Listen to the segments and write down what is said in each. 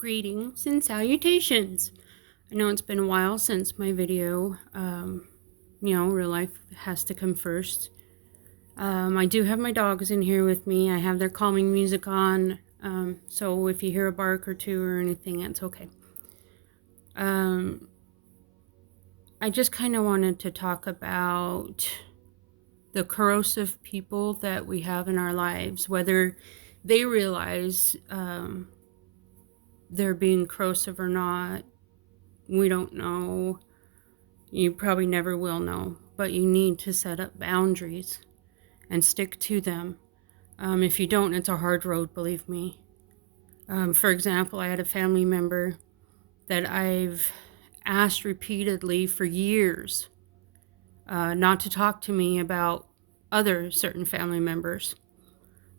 Greetings and salutations. I know it's been a while since my video. Real life has to come first. I do have my dogs in here with me. I have their calming music on. So if you hear a bark or two or anything, it's okay. I just kind of wanted to talk about the corrosive people that we have in our lives, whether they realize they're being corrosive or not. We don't know. You probably never will know, but you need to set up boundaries and stick to them. If you don't, it's a hard road, believe me. For example, I had a family member that I've asked repeatedly for years not to talk to me about other certain family members.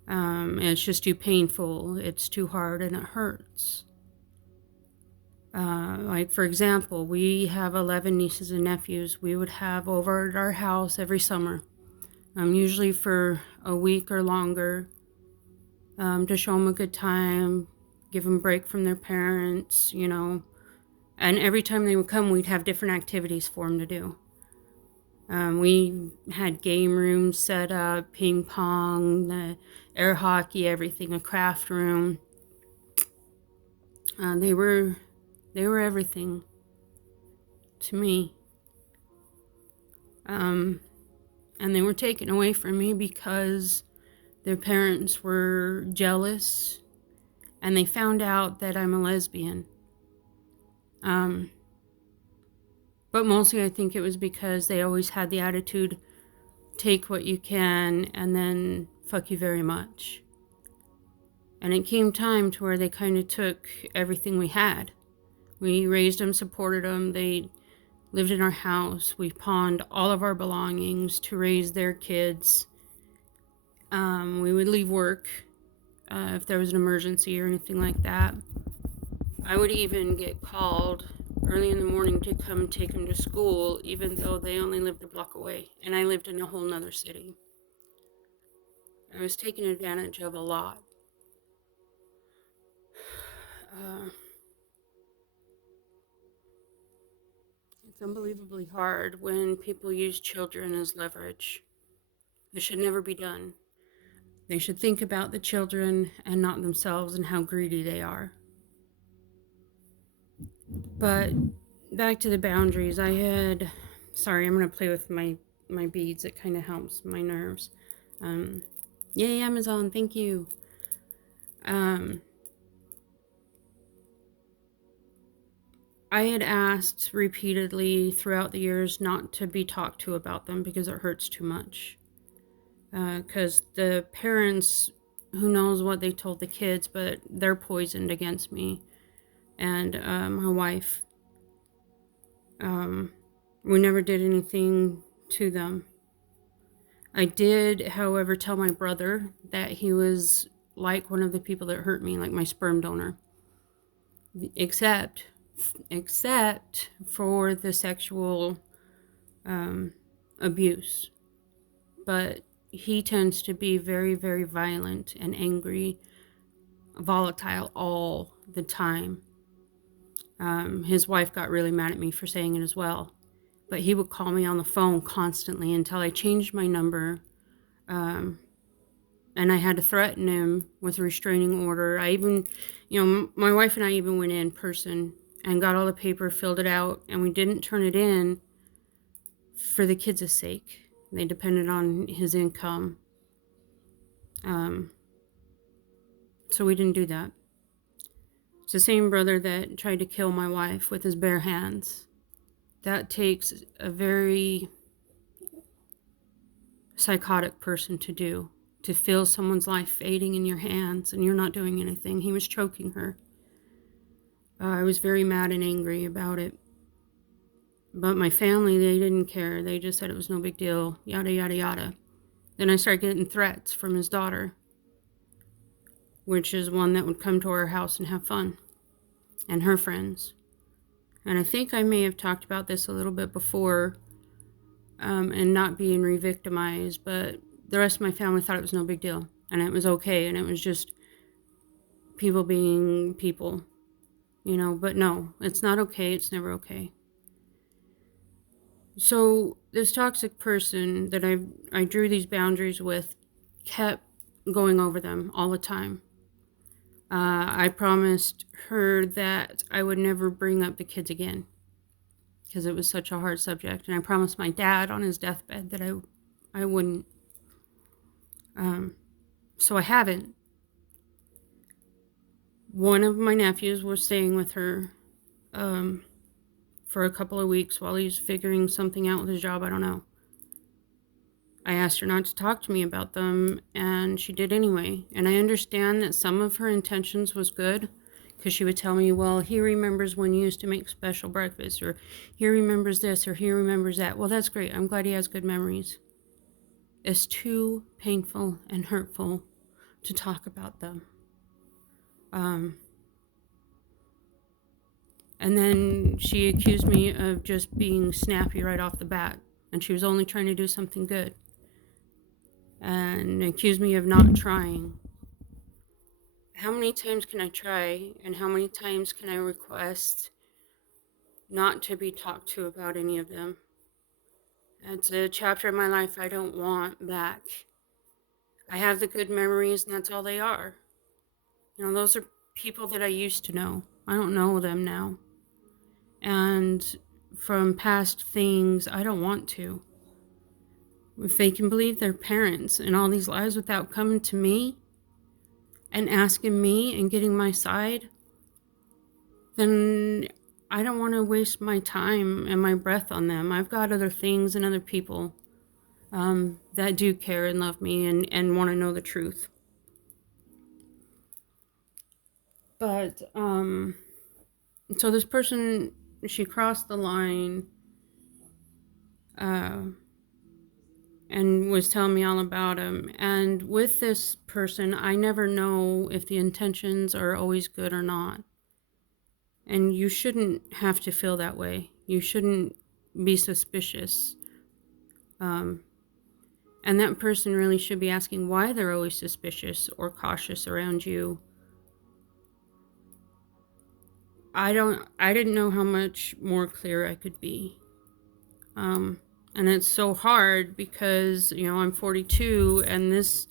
And it's just too painful, it's too hard, and it hurts. Like, for example, we have 11 nieces and nephews. We would have over at our house every summer, usually for a week or longer, to show them a good time, give them a break from their parents, And every time they would come, we'd have different activities for them to do. We had game rooms set up, ping pong, the air hockey, everything, a craft room. They were everything to me. And they were taken away from me because their parents were jealous and they found out that I'm a lesbian. But mostly I think it was because they always had the attitude, take what you can and then fuck you very much. And it came time to where they kind of took everything we had. We raised them, supported them, they lived in our house. We pawned all of our belongings to raise their kids. We would leave work if there was an emergency or anything like that. I would even get called early in the morning to come take them to school, even though they only lived a block away, and I lived in a whole nother city. I was taken advantage of a lot. It's unbelievably hard when people use children as leverage. This should never be done. They should think about the children and not themselves and how greedy they are. But back to the boundaries. Sorry, I'm going to play with my beads. It kind of helps my nerves. Yay, Amazon, thank you. I had asked repeatedly throughout the years not to be talked to about them because it hurts too much. Because the parents, who knows what they told the kids, but they're poisoned against me and my wife. We never did anything to them. I did, however, tell my brother that he was like one of the people that hurt me, like my sperm donor. Except for the sexual abuse. But he tends to be very, very violent and angry, volatile all the time. His wife got really mad at me for saying it as well. But he would call me on the phone constantly until I changed my number. And I had to threaten him with a restraining order. I even, my wife and I even went in person and got all the paper, filled it out, and we didn't turn it in for the kids' sake. They depended on his income. So we didn't do that. It's the same brother that tried to kill my wife with his bare hands. That takes a very psychotic person to do, to feel someone's life fading in your hands and you're not doing anything. He was choking her. I was very mad and angry about it. But my family, they didn't care. They just said it was no big deal, yada, yada, yada. Then I started getting threats from his daughter, which is one that would come to our house and have fun, and her friends. And I think I may have talked about this a little bit before, and not being re-victimized, but the rest of my family thought it was no big deal, and it was okay, and it was just people being people. but no, it's not okay. It's never okay. So this toxic person that I drew these boundaries with kept going over them all the time. I promised her that I would never bring up the kids again because it was such a hard subject, and I promised my dad on his deathbed that I wouldn't. So I haven't. One of my nephews was staying with her for a couple of weeks while he's figuring something out with his job. I don't know. I asked her not to talk to me about them, and she did anyway. And I understand that some of her intentions was good, because she would tell me, well, he remembers when you used to make special breakfast, or he remembers this, or he remembers that. Well, that's great. I'm glad he has good memories. It's too painful and hurtful to talk about them. And then she accused me of just being snappy right off the bat, and she was only trying to do something good, and accused me of not trying. How many times can I try, and how many times can I request not to be talked to about any of them? It's a chapter of my life I don't want back. I have the good memories, and that's all they are. Those are people that I used to know. I don't know them now. And from past things, I don't want to. If they can believe their parents and all these lies without coming to me and asking me and getting my side, then I don't want to waste my time and my breath on them. I've got other things and other people that do care and love me and want to know the truth. But, so this person, she crossed the line and was telling me all about him. And with this person, I never know if the intentions are always good or not. And you shouldn't have to feel that way. You shouldn't be suspicious. And that person really should be asking why they're always suspicious or cautious around you. I didn't know how much more clear I could be. And it's so hard because, I'm 42 and this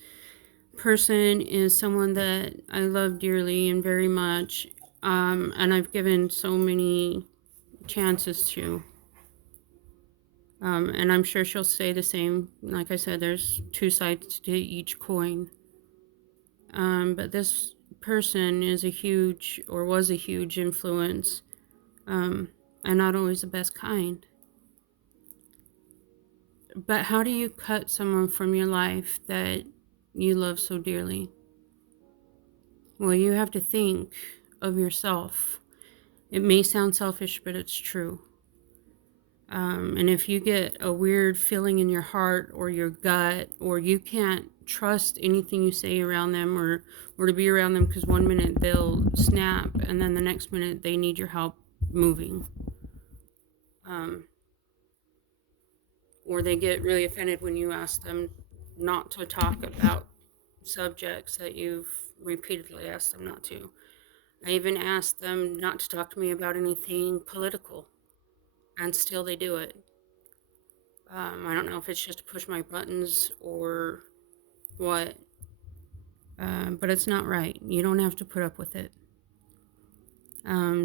person is someone that I love dearly and very much. And I've given so many chances to. And I'm sure she'll say the same. Like I said, there's two sides to each coin. But this person is was a huge influence, and not always the best kind. But how do you cut someone from your life that you love so dearly? Well, you have to think of yourself. It may sound selfish, but it's true. And if you get a weird feeling in your heart or your gut, or you can't trust anything you say around them or to be around them because one minute they'll snap and then the next minute they need your help moving. Or they get really offended when you ask them not to talk about subjects that you've repeatedly asked them not to. I even asked them not to talk to me about anything political, and still they do it. I don't know if it's just to push my buttons or what, but it's not right. You don't have to put up with it.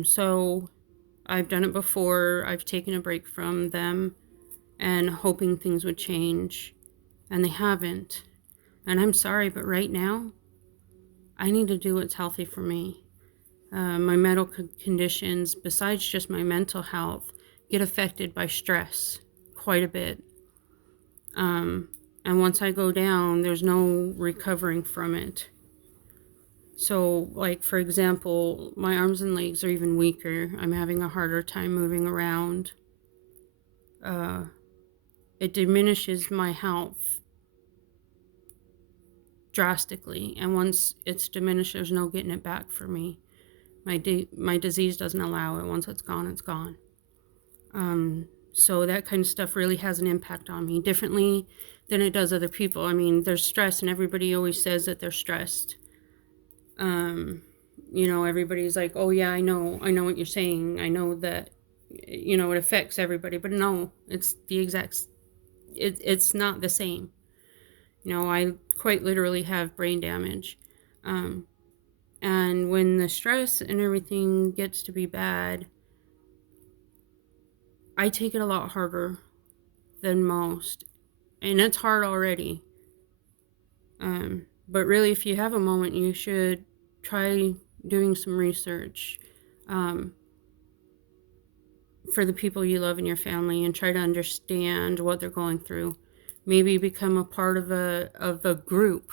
So I've done it before. I've taken a break from them and hoping things would change, and they haven't. And I'm sorry, but right now, I need to do what's healthy for me. My medical conditions, besides just my mental health, get affected by stress quite a bit. And once I go down, there's no recovering from it. So, like, for example, my arms and legs are even weaker. I'm having a harder time moving around. It diminishes my health drastically. And once it's diminished, there's no getting it back for me. My disease doesn't allow it. Once it's gone, it's gone. So that kind of stuff really has an impact on me differently than it does other people. I mean, there's stress, and everybody always says that they're stressed. everybody's like, oh yeah, I know what you're saying. I know that, it affects everybody, but no, it's the exact, it's not the same. I quite literally have brain damage. Um, and when the stress and everything gets to be bad, I take it a lot harder than most. And it's hard already. But really, if you have a moment, you should try doing some research um, for the people you love in your family and try to understand what they're going through. Maybe become a part of a group,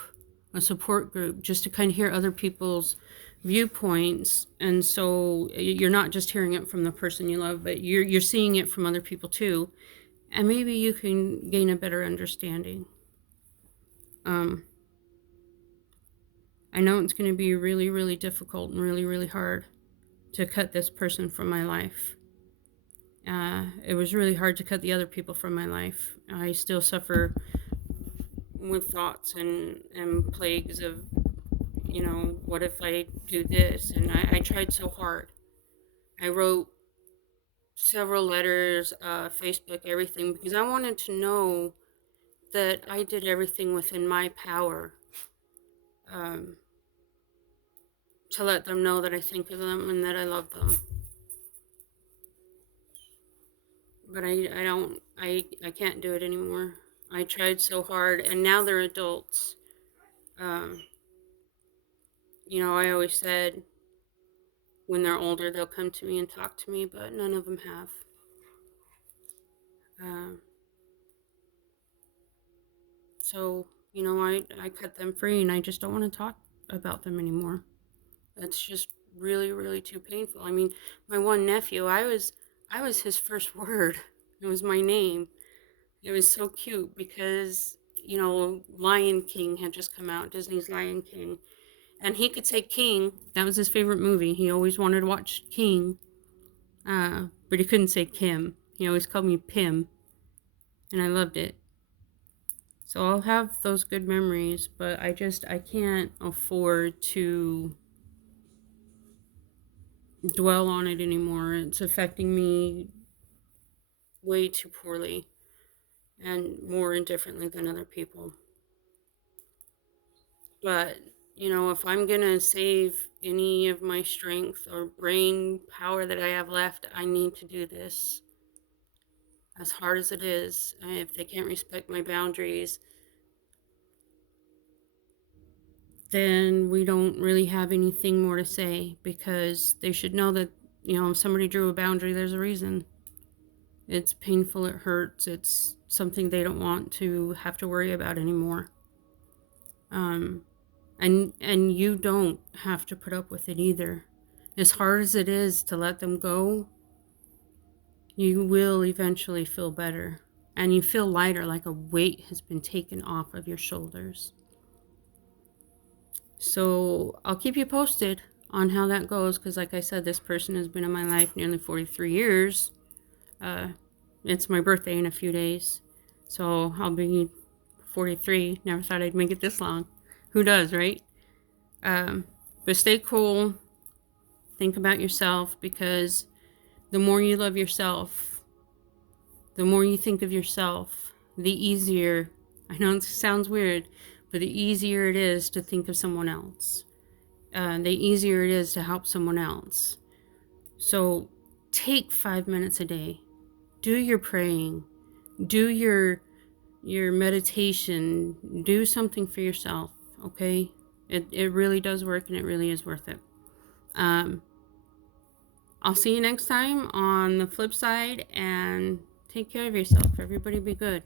a support group, just to kind of hear other people's viewpoints. And so you're not just hearing it from the person you love, but you're seeing it from other people too. And maybe you can gain a better understanding. Um, I know it's going to be really, really difficult and really, really hard to cut this person from my life. It was really hard to cut the other people from my life. I still suffer with thoughts and plagues of, what if I do this? And I tried so hard. I wrote several letters, Facebook, everything, because I wanted to know that I did everything within my power um, to let them know that I think of them and that I love them. But I can't do it anymore. I tried so hard, and now they're adults. Um, I always said when they're older, they'll come to me and talk to me, but none of them have. Um, so, I cut them free, and I just don't want to talk about them anymore. It's just really, really too painful. I mean, my one nephew, I was his first word. It was my name. It was so cute because, Lion King had just come out, Disney's Lion King. And he could say King. That was his favorite movie. He always wanted to watch King. But he couldn't say Kim. He always called me Pim. And I loved it. So I'll have those good memories, but I can't afford to dwell on it anymore. It's affecting me way too poorly and more indifferently than other people. But, if I'm going to save any of my strength or brain power that I have left, I need to do this. As hard as it is, if they can't respect my boundaries, then we don't really have anything more to say because they should know that, if somebody drew a boundary, there's a reason. It's painful, it hurts, it's something they don't want to have to worry about anymore. Um, and you don't have to put up with it either. As hard as it is to let them go, you will eventually feel better. And you feel lighter, like a weight has been taken off of your shoulders. So I'll keep you posted on how that goes because, like I said, this person has been in my life nearly 43 years. It's my birthday in a few days. So I'll be 43. Never thought I'd make it this long. Who does, right? But stay cool. Think about yourself because the more you love yourself, the more you think of yourself, the easier, I know it sounds weird, but the easier it is to think of someone else. The easier it is to help someone else. So take 5 minutes a day. Do your praying. Do your meditation. Do something for yourself, okay? It really does work and it really is worth it. I'll see you next time on the flip side and take care of yourself. Everybody be good.